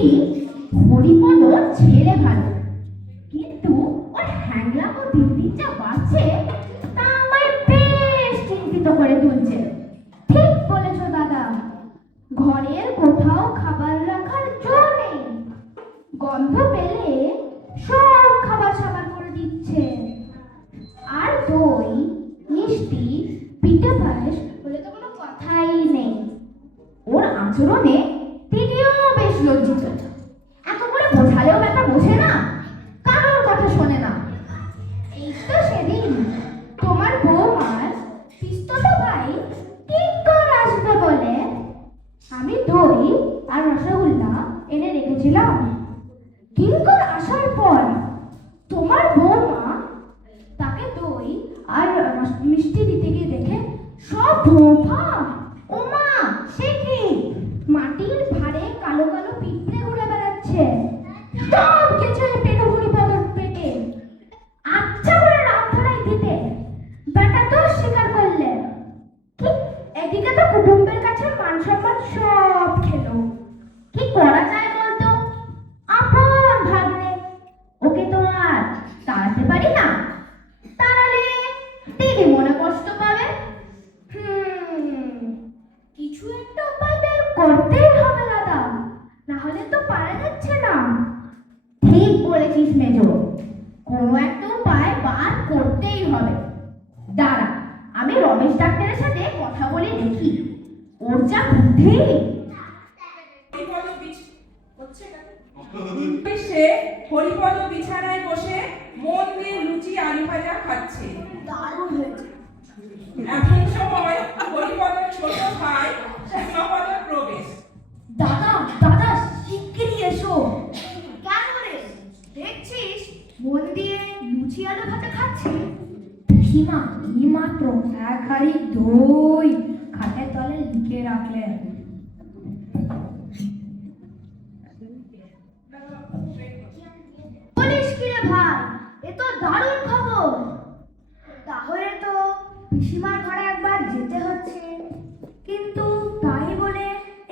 সত্যি হরিপদ ছেলে ভালো, কিন্তু ওর হ্যাংলামো দিন দিন যা বাড়ছে তা আমায় বেশ চিন্তিত করে তুলছে। ঠিক বলেছো দাদা, ঘরের কোথাও খাবার রাখার জো নেই, গন্ধ পেলে সব খাবার সাবার করে দিচ্ছে। আর দই, মিষ্টি, পিঠে পায়েস বলে তো কোনো কথাই নেই। ওর আচরণে তিনিও বেশ লজ্জিত। এত করে বোঝালেও ব্যাপার বোঝে না, কারোর কথা শোনে না। এই তো সেদিন তোমার বৌমার পিস্তত ভাই কিঙ্কর আসবে বলে আমি দই আর রসগোল্লা এনে রেখেছিলাম। কিঙ্কর আসার পর তোমার বৌমা তাকে দই আর মিষ্টি দিতে গিয়ে দেখে সব ধোঁফা। ওমা, সে কি! মাটির ভারে কালো কালো পিঁপড়ে ঘুরে বেড়াচ্ছে, সব কিছু পেটে হরিপদর পেটে। আচ্ছা করে রাত ধরাই দিতে বেটা তো স্বীকার করলে। কি এদিকে তো কুটুম্বের কাছে মান সম্মান সব খেলো। কি করা যায় বলতো? আপন ভাগ্নে, ওকে তো আর তাড়াতে পারি না, তাড়ালে দিদি মনে কষ্ট পাবে। কিছু একটা উপায় বের করতেই হবে দাদা, না হলে তো পারা যাচ্ছে না। ঠিক বলেছিস মেজো, কোনো একটা উপায় বার করতেই হবে। দাঁড়া, আমি রমেশ ডাক্তারের সাথে কথা বলে দেখি, ওর যা বুদ্ধি। সে হরিপদ বিছানায় বসে মন দিয়ে লুচি আলু ভাজা খাচ্ছে। দারুণ হয়েছে। এমন সময় হরিপদর ছোট ভাই শ্যামাপদর প্রবেশ। দাদা দাদা, শিগগিরই এসো। কেন রে, দেখছিস মন দিয়ে লুচি আলু ভাজা খাচ্ছি? পিসিমা এই মাত্র এক হাঁড়ি দই খাটের তলে লুকিয়ে রাখলেন। বলিস কি রে ভাই, এ তো দারুণ খবর। তাহলে তো পিসিমার ঘরে একবার যেতে হচ্ছে, কিন্তু তাই বলে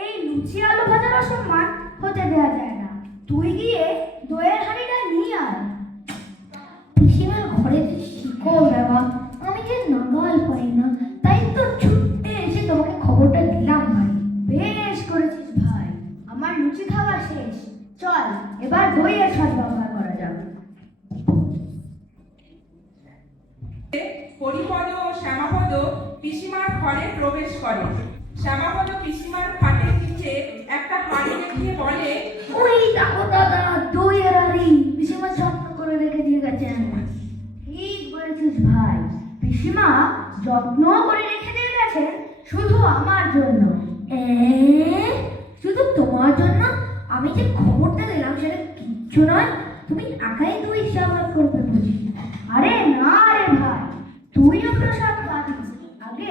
এই লুচি আলু ভাজার অসম্মান হতে দেওয়া যায় না। তুই গিয়ে দইয়ের হাঁড়িটা নিয়ে আয়। পিসিমার ঘরে শিখো বাবা, আমি যে নাগাল পাই না, তাই তো ছুটে এসে তোমাকে খবরটা দিলাম ভাই। বেশ করেছিস ভাই, আমার লুচি খাওয়া শেষ। চল এবার দইয়ের স্বাদ ব্যবহার করা যাক। হরিপদ ও শ্যামাপদ পিসিমার ঘরে প্রবেশ করে। শ্যামাপদ পিসিমার খাটের নিচে একটা হাঁড়ি দেখিয়ে বলে, ওই দেখো দাদা, দইয়ের হাঁড়ি পিসিমা যত্ন করে রেখে দিয়ে গেছেন। ঠিক বলেছিস ভাই, পিসিমা যত্ন করে রেখে দিয়ে গেছেন শুধু আমার জন্য। শুধু তোমার জন্য? আমি যে খবরটা দিলাম সেটা কিচ্ছু নয়, তুমি একাই দই ব্যবহার করবে বুঝি। আরে না রে ভাই, তুইও প্রসাদ পাবি। আগে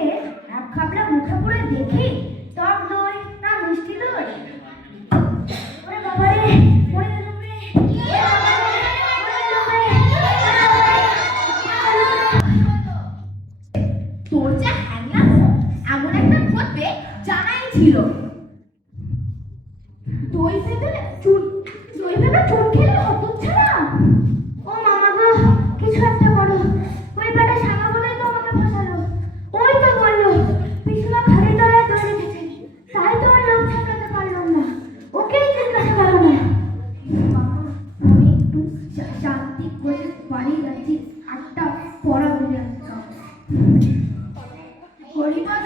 এক খাবলা মুখে পুরে দেখি, টক দই না মিষ্টি দই। ওরে বাবা রে, পড়ে গেল রে। তোর যা হ্যাংলামো এমন একটা ঘটবে জানাই ছিল। দই ভেবে চুন খেলে হতচ্ছাড়া। ও মামা গো, কিছু একটা করো। ওই বেটা শাঙা বলেই তো আমাকে ফাঁসালো। ওই তো বললো পিছলা খালি তলায় দই রেখেছে, তাই তো আর লোক ঠেকাতে পারলাম না, ওকেই জিজ্ঞাসা করো না। মামা, আমি একটু শান্তি করে বাড়ি যাচ্ছি, একটা পড়া বুঝে আসতাম। হরিপদ,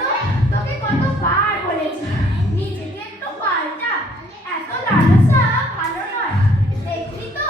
তোকে কতবার বলেছি নিজেকে একটু পাল্টা, এত লালসা ভালো নয়। দেখলি তো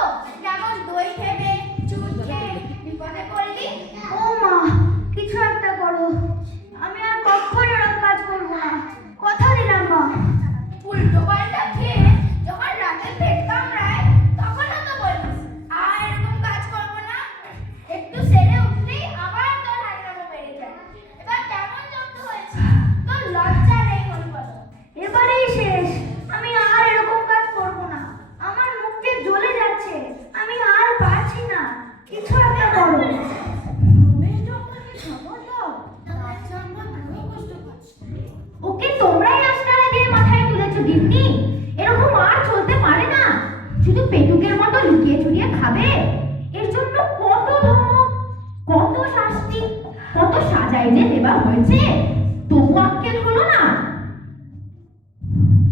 শুধু পেটুকের মতো লুকিয়ে চুরিয়ে খাবে? এর জন্য কত ধমক, কত শাস্তি, কত সাজাই যে দেওয়া হয়েছে, তবু আক্কেল হলো না।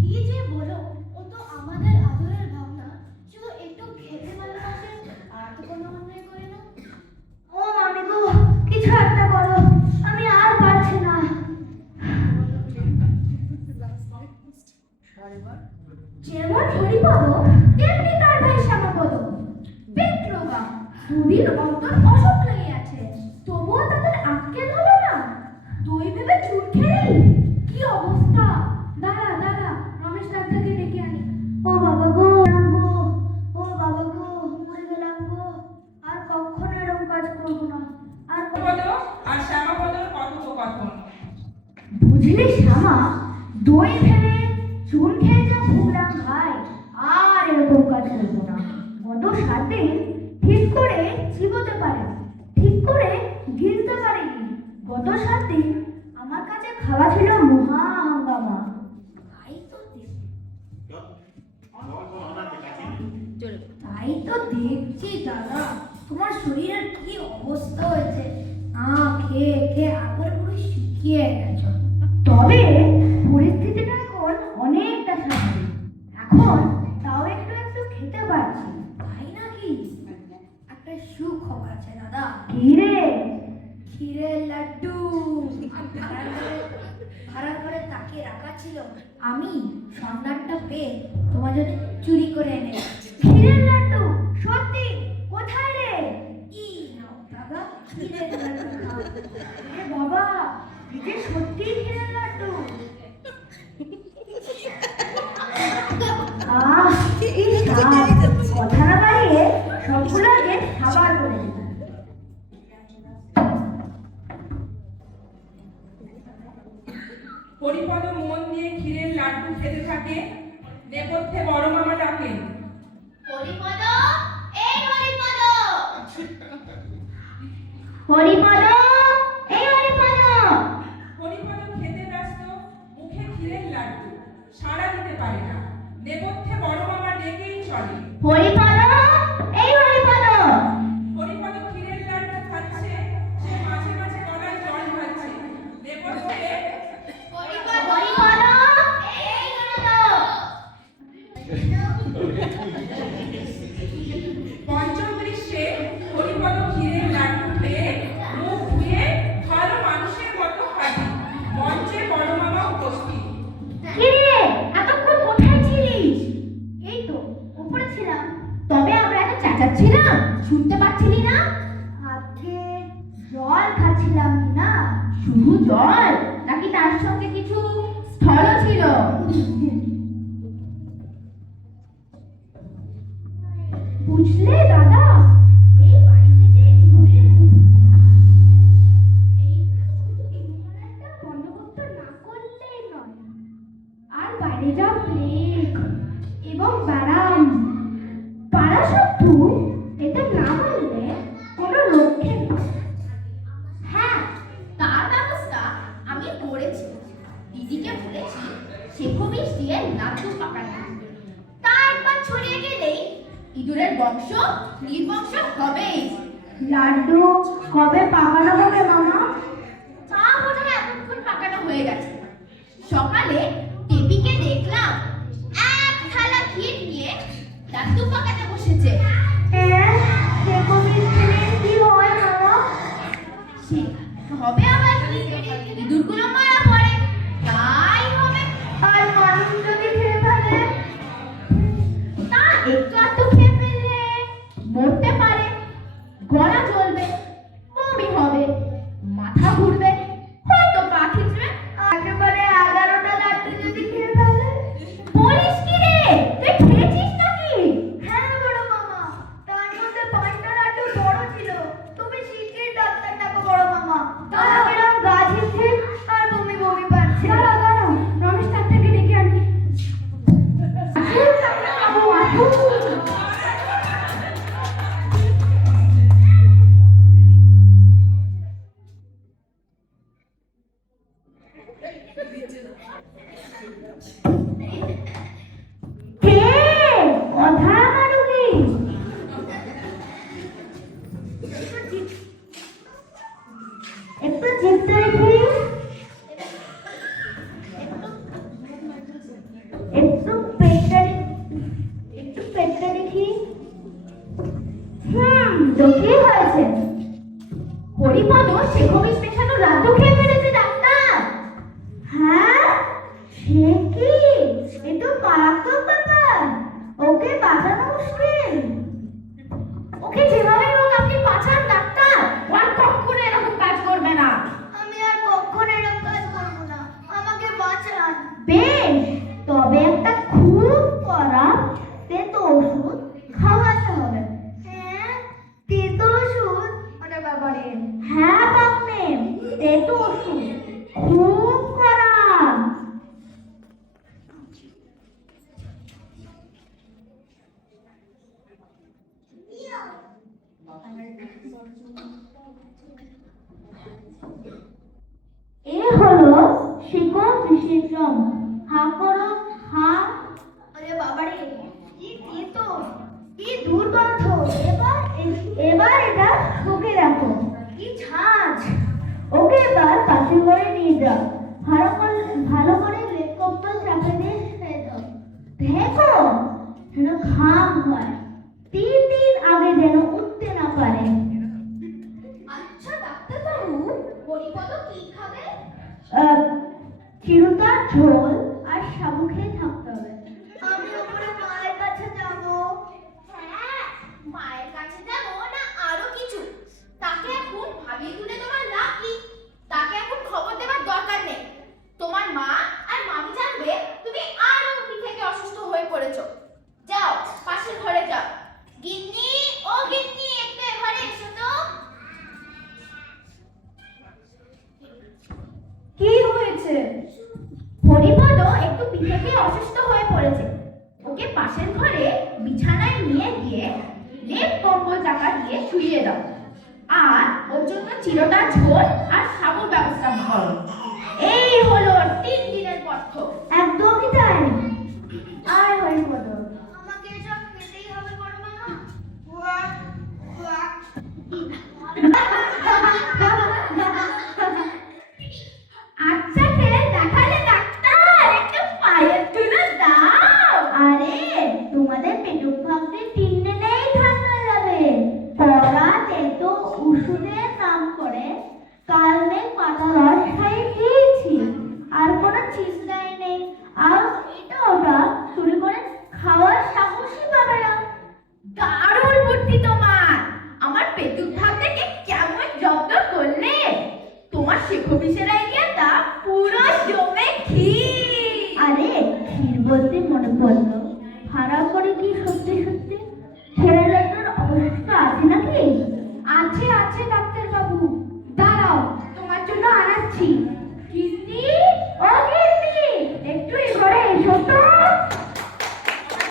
কি যে বলো, ও তো আমাদের আদরের ভাবনা, শুধু একটু খেতে ভালোবাসে, আর তো কোনো অন্যায় করে না। ও মামি গো, কিছু একটা করো, আমি আর পারছি না। যেমন হরিপদ তেমনি তার ভাই শ্যামাপদ। পেট রোগা, দুদিন অন্তর অসুখ লেগে আছে, তবুও তাদের আক্কেল হলো না। তুই ভেবে চুল খেলি, কি অবস্থা! দাঁড়া দাঁড়া, রমেশ ডাক্তারকে ডেকে আনি। ও বাবা গো, গো, ও বাবা গো, মরে গেলাম গো। আর কখনো এরকম কাজ করবো না। আর হরিপদ আর শ্যামাপদর কথোপকথন। বুঝলি শ্যামা, দই ভেবে চুল খেয়ে যা ভুগলাম ভাই, আর এরকম কাজ করবো না। গত 7 দিন ঠিক করে চিবোতে পারেনি, ঠিক করে গিলতে পারেনি। গত 7 দিন আমার কাছে খাওয়া ছিল মহা হাঙ্গামা। তাই তো দেখছি দাদা, তোমার শরীরের কি অবস্থা হয়েছে। খেয়ে খেয়ে আগের পুরো শুকিয়ে গেছো। তবে পরিস্থিতিটা এখন অনেকটা স্বাভাবিক। এখন তাও একটু একটু খেতে পারছি। তাই নাকি? একটা সুখবর আছে দাদা। কি রে? ক্ষীরের লাড্ডু ভাড়া করে তাকিয়ে রাখা ছিল, আমি সন্ধানটা পেয়ে তোমার জন্য চুরি করে এনে। ক্ষীরের লাড্ডু? সত্যি? কোথায় রে? ই নাও দাদা, ক্ষীরের লাড্ডু খাও। এ বাবা, এই যে সত্যি ক্ষীরের লাড্ডু। কি স্বাদ! কথা না বাড়িয়ে সবগুলোকে খাবার করে দিলাম। হরিপদ মন দিয়ে ক্ষীরের লাড্ডু খেতে থাকে। নেপথ্যে বড় মামা ডাকেন, হরিপদ, এই হরিপদ! হরিপদ, এই হরিপদ! হরিপদ খেতে ব্যস্ত, মুখে ক্ষীরের লাড্ডু, সাড়া দিতে পারে না। নেপথ্যে বড় মামা ডেকেই চলে। হরিপদ, এই হরিপদ! হরিপদ ক্ষীরের লাড্ডু খাচ্ছে, সে মাঝে মাঝে গলায় জল খাচ্ছে। নেপথ্যে হরিপদ, হরিপদ, এই হরিপদ! পঞ্চম দৃশ্যে হরিপদ ক্ষীরের লাড্ডু খেয়ে মুখ ধুয়ে ভালো মানুষের মতো হাঁটে। মঞ্চে বড় মামা উপস্থিত। কি রে, এতক্ষণ কোথায় ছিলিস? এই তো উপরে ছিলাম। তবে আমরা এত চেঁচাচ্ছিলাম, শুনতে পাচ্ছিলি না? আজকে জল খাচ্ছিলাম না। শুধু জল নাকি তার সঙ্গে কিছু স্থল ছিল? বুঝলে দাদা, এই বাড়িতে যে ইঁদুরের খুব এই একটা বন্দোবস্ত না করলেই নয়। আর বাইরে যা প্লেগ এবং ব্যারাম, পাড়া শত্রু এতে না বললে কোনো রক্ষে নেই। হ্যাঁ, তার ব্যবস্থা আমি করেছি। দিদিকে বলেছি শেখো বিষ দিয়ে লাড্ডু পাকাতে। তা একবার ছড়িয়ে গেলেই ইঁদুরের বংশ নির্বংশ হবেই। লাড্ডু কবে পাকানো হবে মামা? তা বোধহয় এতক্ষণ পাকানো হয়ে গেছে। সকালে টেপিকে দেখলাম এক থালা ক্ষীর নিয়ে লাড্ডু পাকাতে বসেছে। শেখো বিষ খেলে কি হয় মামা? সে হবে আবার কি? ইঁদুরগুলো মারা পড়ে, তাই হবে। আর মানুষ যদি খেয়ে ফেলে? তা একটু আধটু খেয়ে ফেললে মরতে পারে, গলা জ্বলবে, বমি হবে, মাথা ঘুরবে, হয়তো পা খিঁচবে। একেবারে 11টা লাড্ডু যদি খেয়ে ফেলে? বলিস কি রে, তুই খেয়েছিস নাকি? হ্যাঁ বড় মামা, তার মধ্যে 5টা লাড্ডু বড় ছিল। তুমি শিগগির ডাক্তার ডাকো বড় মামা। তারা কিরম গা ঝিমছে আর বমি বমি পাচ্ছে। দাঁড়াও দাঁড়াও, রমেশ ডাক্তারকে ডেকে আনি। আসুন ডাক্তারবাবু, আসুন। কে? অধরা তো কি হয়েছে? হরিপদ শেখবিষ মেশানো লাড্ডু খেয়ে ফেলেছে ডাক্তার। হ্যাঁ, সে কি? এ তো মারাত্মক ব্যাপার। ওকে বাঁচানো মুশকিল। ওকে যেভাবে হোক আপনি বাঁচান ডাক্তার, ও আর কখনো এরকম কাজ করবে না। আমি আর কখনো এরকম কাজ করবো না, আমাকে বাঁচান। বেশ, তবে একটা খুব কড়া তেতো ওষুধ খাওয়াতে হবে। হ্যাঁ, তেতো ওষুধ? ওরে বাবারে, হ্যাঁ বাপনে, তেতো ওষুধ খুব কড়া। এ হলো শিকড় বিশেষম। হা করো, হা। আরে বাবারে, কি তেতো, কি দুর্গন্ধ। এবার এটা শুকে রাখো। কি ঝাঁঝ। ওকে এবার পাশের ঘরে নিয়ে যাও। ভালো করে লেপ কম্বল চাপে দিয়ে শুয়ে দাও। দেখো যেন ঘাম হয়, 3 দিন আগে যেন উঠতে না পারে। আচ্ছা ডাক্তারবাবু, হরিপদ কি খাবে? চিরুতার ঝোল আর সাবু খেয়ে থাকতে হবে। আমি ওপরে মায়ের কাছে যাব। হ্যাঁ, মায়ের কাছে যাব না আরো কিছু? তাকে এখন ভাবিয়ে তুলে তোমার লাভ কি? তাকে এখন খবর দেওয়ার দরকার নেই। তোমার মা আর মামি জানবে তুমি আরো থেকে অসুস্থ হয়ে পড়েছো। যাও পাশের ঘরে যাও। গিন্নি, ও গিন্নি, একটু এ ঘরে এসো তো। কি হয়েছে? হরিপদ একটু পিঠে অসুস্থ হয়ে পড়েছে। ওকে পাশের ঘরে বিছানায় নিয়ে গিয়ে লেপ কম্বল চাপা দিয়ে শুইয়ে দাও। আর ওর জন্য চিরটার ঝোল আর সাবুর ব্যবস্থা করো। এই হলো 3 দিনের পথ্য। একদমই তাই। আর হরিপদ, আমাকে এসব খেতেই হবে বড় মামা। আচ্ছা খেলে দেখালে ডাক্তার, একটু পায়ের তুলে দাও। আরে তোমাদের পেটুক ভাবতে 3 দিনেই ঠান্ডা যাবে। কড়া তেতো ওষুধের নাম করে কালমে পাতা রস খাইয়ে দিয়েছি, আর কোনো চিন্তাই নেই। আর এটা ওটা শুরু করে খাওয়ার সাহসই পাবে না। দারুণ বুদ্ধি তোমার। আমার পেটুক ভাবটাকে কেমন যত্ন করলে। তোমার শেখবিষের আইডিয়াটা পুরো জমে ক্ষীর। আরে ক্ষীর বলতে মনে পড়লো, ভাড়া করে কি সত্যি সত্যি ছেলেটার অবস্থা আছে নাকি? আছে আছে ডাক্তার বাবু,